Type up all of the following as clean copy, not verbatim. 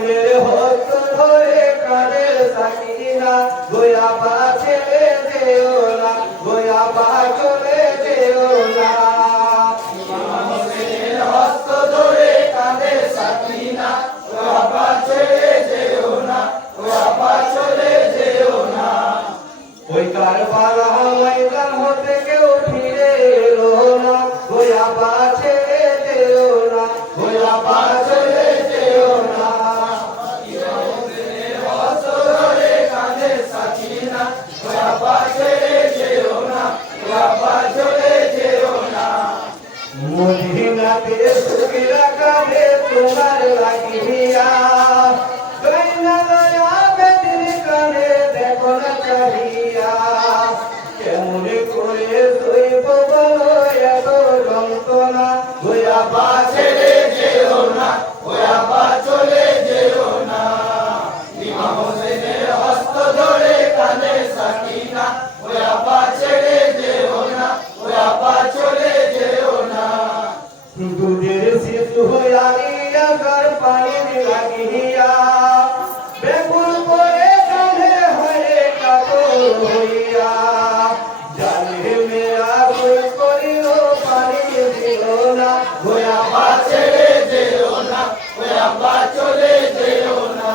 হোসেনের হস্ত ধরে কাঁদে সাকিনা, গোয়াবা ছেড়ে যেও না, গোয়াবা চলে যেও না। ইমাম হোসেনের হস্ত ধরে কাঁদে সাকিনা, গোয়াবা ছেড়ে যেও না, গোয়াবা চলে যেও না। ওই কারবালা ময়দান হতে কেউ ফিরে এলো না, গোয়াবা ছেড়ে যেও না, গোয়াবা চলে যেও না। ইমাম হোসেনের হস্ত ধরে কাঁদে সাকিনা, গোয়াবা ছেড়ে যেও না, গোয়াবা চলে যেও না। মদিনাতে সুখীরা কাঁদে তোমার লাগিয়া, কইনা দয়া বেদির কানে দেখো না চাহিয়া। কেমন করে সইব বলো এত যন্ত্রণা, গোয়াবা ছেড়ে যেও না, গোয়াবা চলে যেও না। ইমাম হোসেনের হস্ত ধরে কাঁদে সাকিনা, গোয়াবা ছেড়ে যেও না, গোয়াবা চলে যেও না। দুধের শিশু লাগিয়া ঘর পানির লাগিয়া, বেগুন করে কাঁধে হয়ে কাতর হইয়া। জানে মেরা বই করিল পানি দিল না, গোয়াবা ছেড়ে যেও না, গোয়াবা চলে যেও না।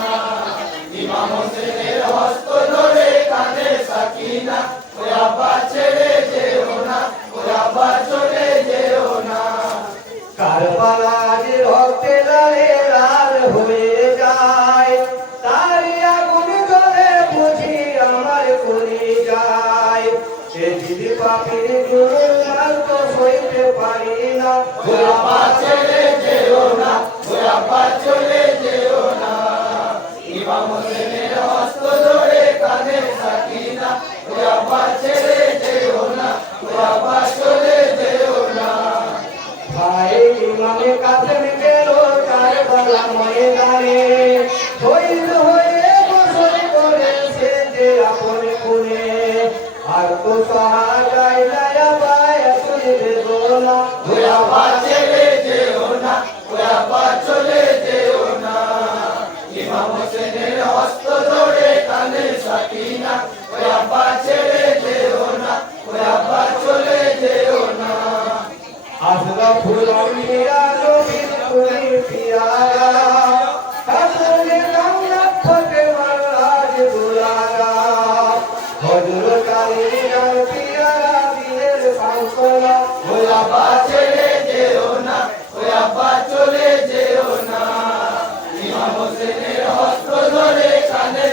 ইমাম হোসেনের হস্ত ধরে কাঁদে সাকিনা, গোয়াবা ছেড়ে যেও না, গোয়াবা চলে যেও না। কারবালার রক্তে লালে লাল হয়ে যায়, তার আগুন জ্বলে বুঝি আমার কলি যায়। এ দিদি পাপির গুণগান তো সইতে পারি না, গোয়াবা ছেড়ে যেও না, গোয়াবা চলে যেও না। ইমাম হোসেনের হস্ত ধরে কাঁদে সাকিনা, গোয়াবা ছেড়ে যেও না, গোয়াবা চলে যেও না। ভাই ইমামে কাসেম গেল কারবালা ময়দানে, শহীদ হয়ে গোসল করেছে যে আপন খুনে। আর তো সহা যায় না পায় শুনবে না, গোয়াবা ছেড়ে যেও না, গোয়াবা চলে যেও না। ইমাম হোসেনের হস্ত ধরে কাঁদে সাকিনা, গোয়াবা ছেড়ে যেও না, গোয়াবা চলে যেও না। আশরাফুল আম্বিয়া নবীর কুলি পিয়ারা, হাসরে জান্নাত থেকে মারাজ দুলারা। হযরত আলী জান পিয়ারা দিলের সান্ত্বনা, গোয়াবা ছেড়ে যেও না, গোয়াবা চলে যেও না। ইমাম হোসেনের হস্ত ধরে কাঁদে